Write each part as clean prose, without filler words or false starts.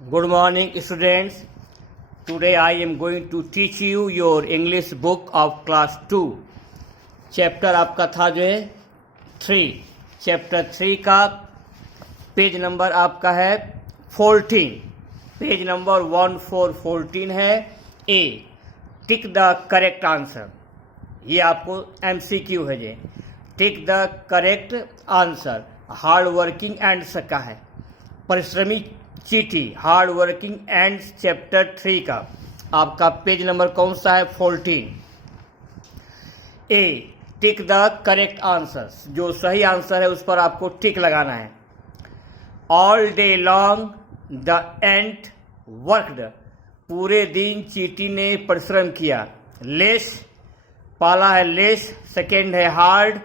Good morning, students. Today I am going to teach you your English book of class 2. Chapter आपका था जो है 3. Chapter 3 का page number आपका है 14. पेज नंबर 1414 है A. Tick the correct answer. ये आपको MCQ है जे. Tick the correct answer. Hard working ants का है. परिश्रमी चीटी हार्ड वर्किंग एंड्स चैप्टर 3 का आपका पेज नंबर कौन सा है 14. A. Tick the correct answer. जो सही आंसर है उस पर आपको टिक लगाना है. All day long the ant worked. पूरे दिन चीटी ने परिश्रम किया. लेस पहला है लेस, सेकेंड है हार्ड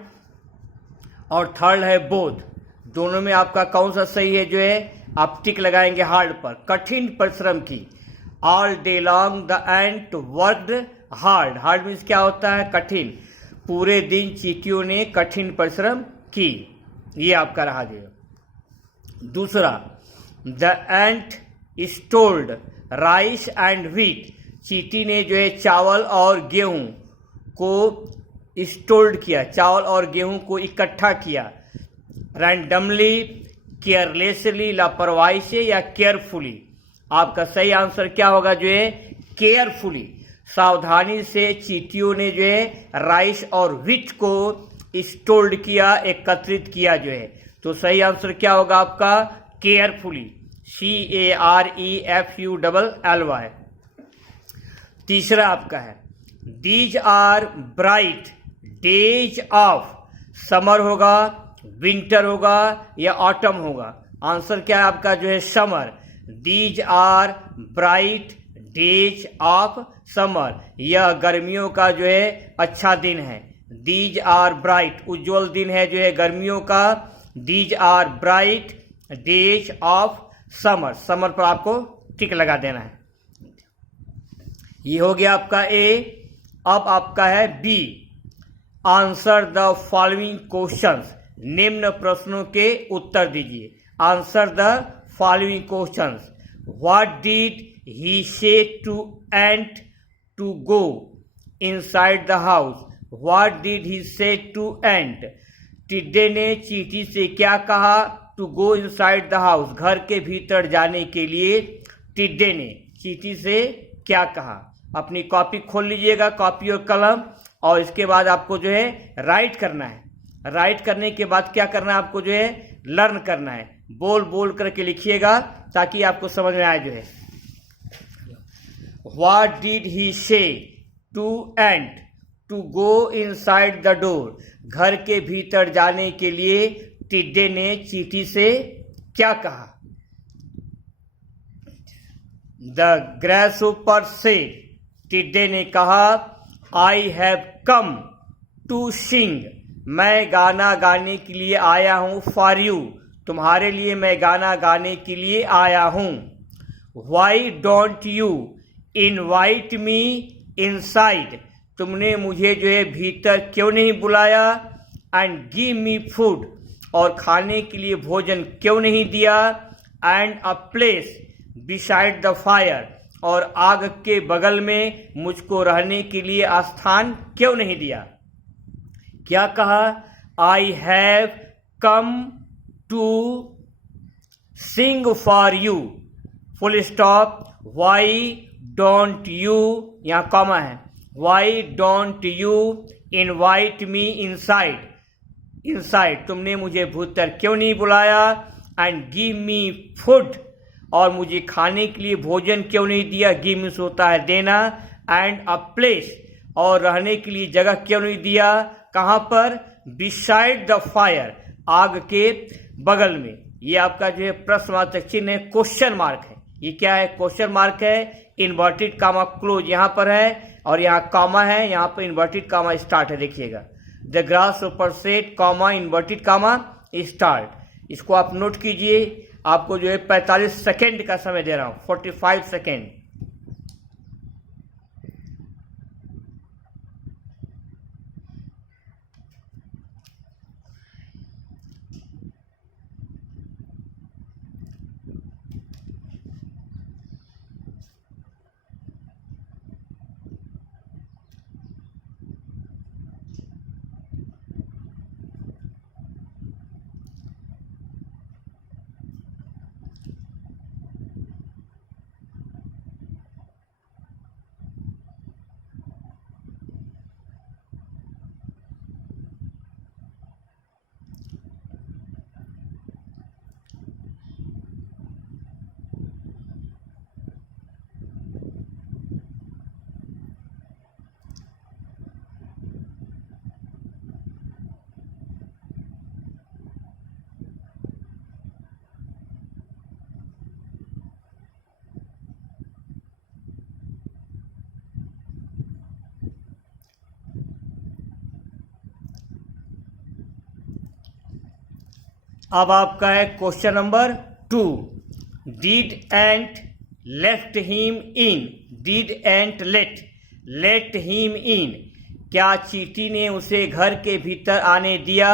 और थर्ड है बोध. दोनों में आपका कौन सा सही है जो है आप टिक लगाएंगे हार्ड पर. कठिन परिश्रम की. All day long the ant worked hard. Hard means क्या होता है कठिन. पूरे दिन चींटियों ने कठिन परिश्रम की. ये आपका रहा जो. दूसरा the ant stored rice and wheat. चींटी ने जो है चावल और गेहूं को स्टोर्ड किया. चावल और गेहूं को इकट्ठा किया. रैंडमली, केयरलेसली लापरवाही से या केयरफुली. आपका सही आंसर क्या होगा जो है केयरफुली. सावधानी से चींटियों ने जो है राइस और व्हीट को स्टोर्ड किया, एकत्रित किया जो है. तो सही आंसर क्या होगा आपका केयरफुली. CAREFULLY. तीसरा आपका है these are bright days of. Summer होगा, विंटर होगा या ऑटम होगा. आंसर क्या है आपका जो है summer. These are bright days of summer. यह गर्मियों का जो है अच्छा दिन है. दीज आर ब्राइट उज्जवल दिन है जो है गर्मियों का. These are bright days of summer. Summer पर आपको टिक लगा देना है. ये हो गया आपका ए. अब आपका है B. Answer the following questions. निम्न प्रश्नों के उत्तर दीजिए. Answer the following questions. What did he say to ant to go inside the house. What did he say to ant. टिड्डे ने चींटी से क्या कहा. To go inside the house. घर के भीतर जाने के लिए टिड्डे ने चींटी से क्या कहा. अपनी कॉपी खोल लीजिएगा, कॉपी और कलम, और इसके बाद आपको जो है राइट करना है. राइट करने के बाद क्या करना है आपको जो है लर्न करना है. बोल बोल करके लिखिएगा ताकि आपको समझ में आए जो है. What did he say to ant to go inside the door. घर के भीतर जाने के लिए टिड्डे ने चींटी से क्या कहा. The grasshopper said. टिड्डे ने कहा आई हैव कम टू सिंग. मैं गाना गाने के लिए आया हूं. For you. तुम्हारे लिए मैं गाना गाने के लिए आया हूं. Y don't you invite me inside. तुमने मुझे जो है भीतर क्यों नहीं बुलाया. And give me food. और खाने के लिए भोजन क्यों नहीं दिया. And a place beside the fire. और आग के बगल में मुझको रहने के लिए स्थान क्यों नहीं दिया. क्या कहा. I have come to sing for you. Full stop. Why don't you, यहां कॉमा है. Why don't you invite me inside. Inside तुमने मुझे भीतर क्यों नहीं बुलाया. And give me food. और मुझे खाने के लिए भोजन क्यों नहीं दिया. गिव मीन्स होता है देना. एंड अ प्लेस और रहने के लिए जगह क्यों नहीं दिया. कहां पर. Beside the fire. आग के बगल में. ये आपका जो है प्रश्नवाचक चिन्ह है, क्वेश्चन मार्क है. ये क्या है क्वेश्चन मार्क है. इन्वर्टेड कामा क्लोज यहां पर है और यहाँ कामा है. यहाँ पर इन्वर्टेड कामा स्टार्ट है. देखिएगा the grasshopper said comma inverted comma start. इसको आप नोट कीजिए. आपको जो है 45 सेकेंड का समय दे रहा हूं. 45 सेकेंड. अब आपका है question number 2। Did ant left him in, did ant late him इन, क्या चींटी ने उसे घर के भीतर आने दिया?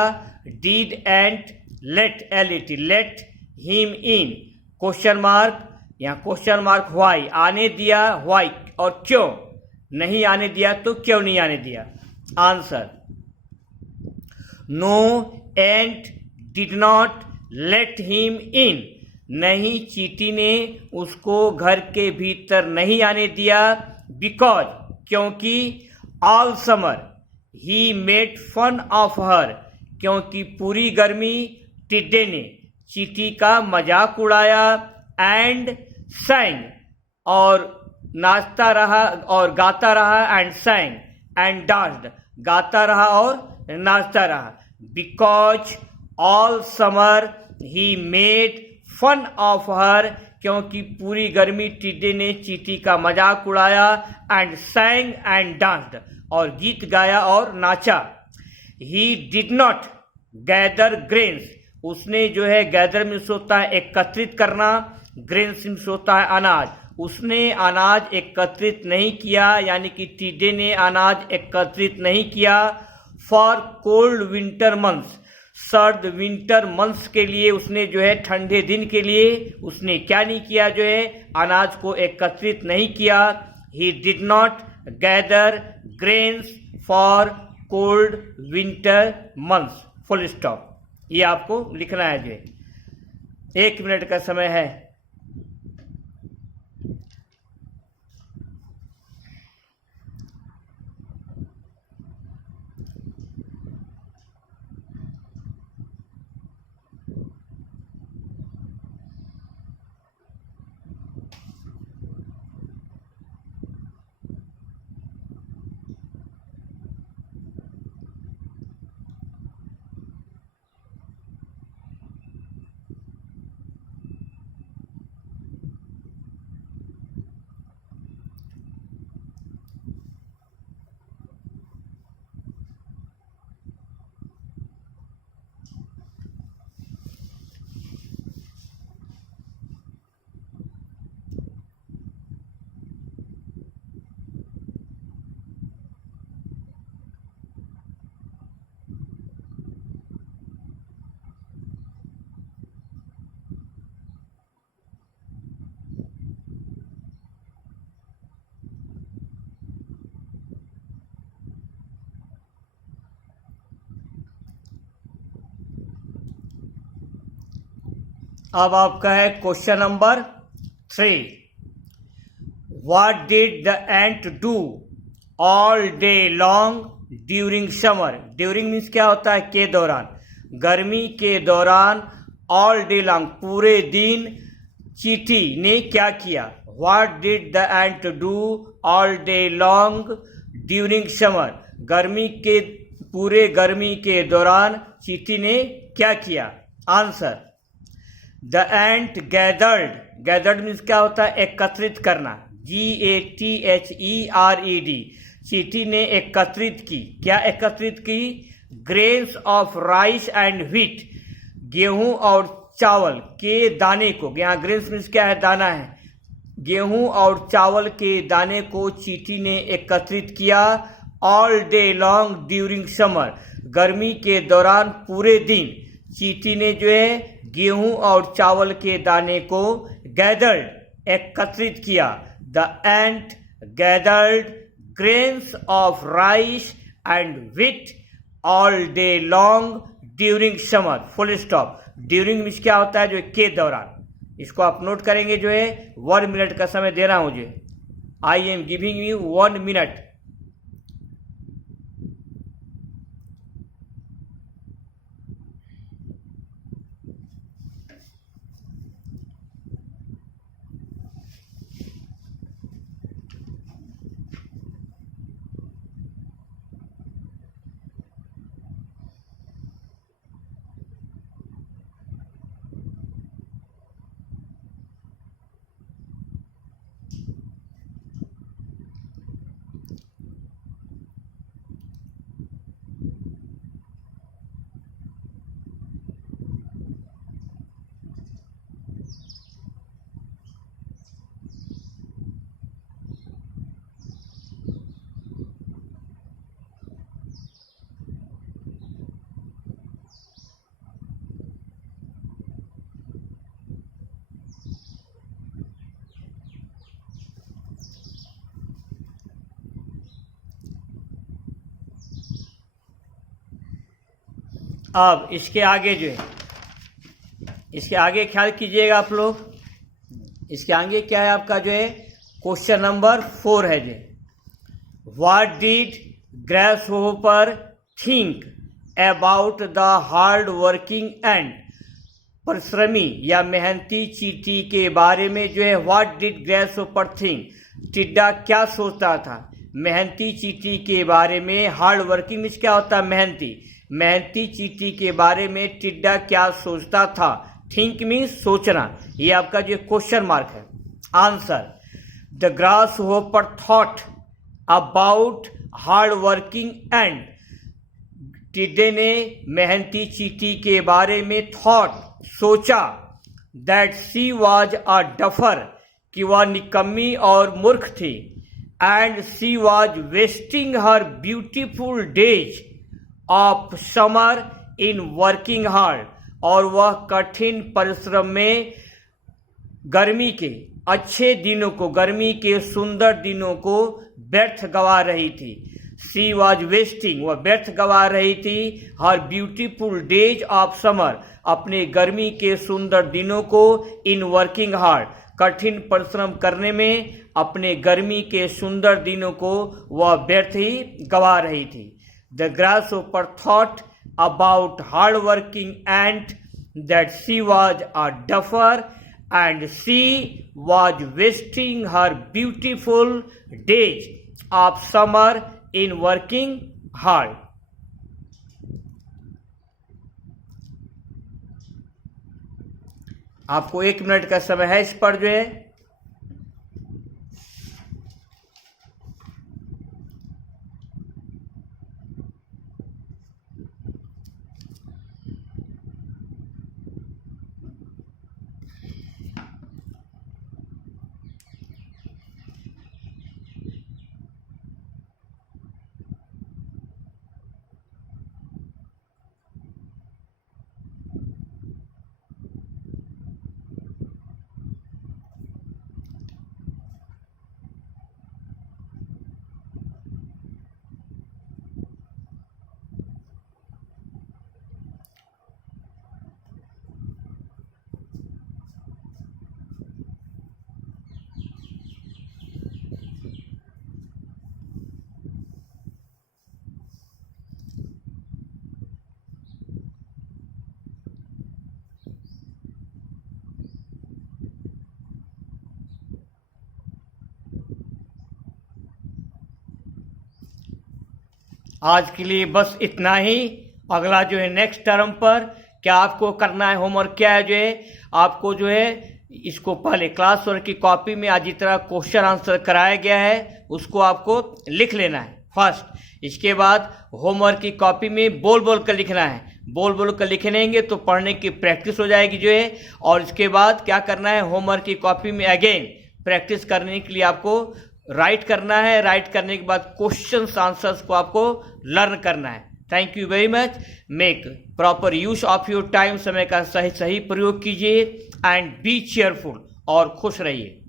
Did ant late him in, question mark, यहाँ क्वेश्चन मार्क व्हाई, आने दिया व्हाई, और क्यों नहीं आने दिया, तो क्यों नहीं आने दिया? Answer, no ant did not let him in, नहीं चींटी ने उसको घर के भीतर नहीं आने दिया। बिकॉज, क्योंकि all summer he made fun of her, क्योंकि पूरी गर्मी टिड्डे ने चींटी का मजाक उड़ाया। एंड सैंग, और नाचता रहा और गाता रहा। एंड सैंग एंड डांस्ड, गाता रहा और नाचता रहा। Because all summer he made fun of her, क्योंकि पूरी गर्मी टिड्डे ने चींटी का मजाक उड़ाया। एंड सैंग एंड डांस्ड, और गीत गाया और नाचा। He did not gather grains, उसने जो है गैदर में होता है एकत्रित करना, ग्रेन्स में होता है अनाज, उसने अनाज एकत्रित नहीं किया, यानी कि टिड्डे ने अनाज एकत्रित नहीं किया। फॉर कोल्ड विंटर मंथ्स, सर्द विंटर मंथ्स के लिए उसने जो है ठंडे दिन के लिए उसने क्या नहीं किया, जो है अनाज को एकत्रित नहीं किया। He did not gather grains for cold winter months, full stop. ये आपको लिखना है, जो है 1 मिनट का समय है। अब आपका है question number 3। What did the ant do all day long during summer, during means क्या होता है, के दौरान, गर्मी के दौरान, ऑल डे लॉन्ग पूरे दिन चींटी ने क्या किया। What did the ant do all day long during summer, गर्मी के दौरान चींटी ने क्या किया। Answer, the ant gathered means क्या होता है, एकत्रित करना, GATHERED, चींटी ने एकत्रित की, क्या एकत्रित की, grains of rice and wheat, गेहूं और चावल के दाने को, यहाँ ग्रेन्स मीन्स क्या है, दाना है, गेहूं और चावल के दाने को चींटी ने एकत्रित किया। All day long during summer, गर्मी के दौरान पूरे दिन चींटी ने जो है गेहूं और चावल के दाने को गैदर्ड एकत्रित किया। The ant gathered grains of rice and wheat all day long during summer, full stop. During means क्या होता है, जो के दौरान, इसको आप नोट करेंगे, जो है 1 मिनट का समय दे रहा हूं मुझे। I am giving you 1 minute. अब इसके आगे जो है, इसके आगे ख्याल कीजिएगा आप लोग, इसके आगे क्या है आपका जो है क्वेश्चन नंबर 4 है जो, what did grasshopper think about the hard working ant, परिश्रमी या मेहनती चींटी के बारे में जो है व्हाट डिड ग्रासहोपर थिंक, टिड्डा क्या सोचता था मेहनती चींटी के बारे में। हार्ड वर्किंग मीन्स क्या होता है मेहनती, मेहनती चींटी के बारे में टिड्डा क्या सोचता था। थिंक मीन्स सोचना, ये आपका जो क्वेश्चन मार्क है। Answer, the grasshopper thought about hard working ant, टिड्डे ने मेहनती चींटी के बारे में थॉट सोचा, that she was a duffer, कि वह निकम्मी और मूर्ख थी, and she was wasting her beautiful days of summer in working hard, और वह कठिन परिश्रम में गर्मी के अच्छे दिनों को, गर्मी के सुंदर दिनों को व्यर्थ गवा रही थी। शी वॉज वेस्टिंग, वह व्यर्थ गवा रही थी, हर ब्यूटीफुल डेज ऑफ समर, अपने गर्मी के सुंदर दिनों को, इन वर्किंग हार्ड, कठिन परिश्रम करने में अपने गर्मी के सुंदर दिनों को वह व्यर्थ ही गवा रही थी। The grasshopper thought about hard working ant that she was a duffer and she was wasting her beautiful days of summer in working hard. आपको 1 मिनट का समय है इस पर जो है आज के लिए बस इतना ही। अगला जो है नेक्स्ट टर्म पर क्या आपको करना है, होमवर्क क्या है जो है आपको जो है इसको पहले क्लास वर्क की कॉपी में आज जितना क्वेश्चन आंसर कराया गया है उसको आपको लिख लेना है फर्स्ट। इसके बाद होमवर्क की कॉपी में बोल बोल कर लिखना है, बोल बोल कर लिखेंगे तो पढ़ने की प्रैक्टिस हो जाएगी जो है। और इसके बाद क्या करना है, होमवर्क की कॉपी में अगेन प्रैक्टिस करने के लिए आपको राइट करना है, राइट करने के बाद क्वेश्चंस आंसर्स को आपको लर्न करना है। Thank you very much. Make proper use of your time, समय का सही प्रयोग कीजिए एंड बी चेयरफुल, और खुश रहिए।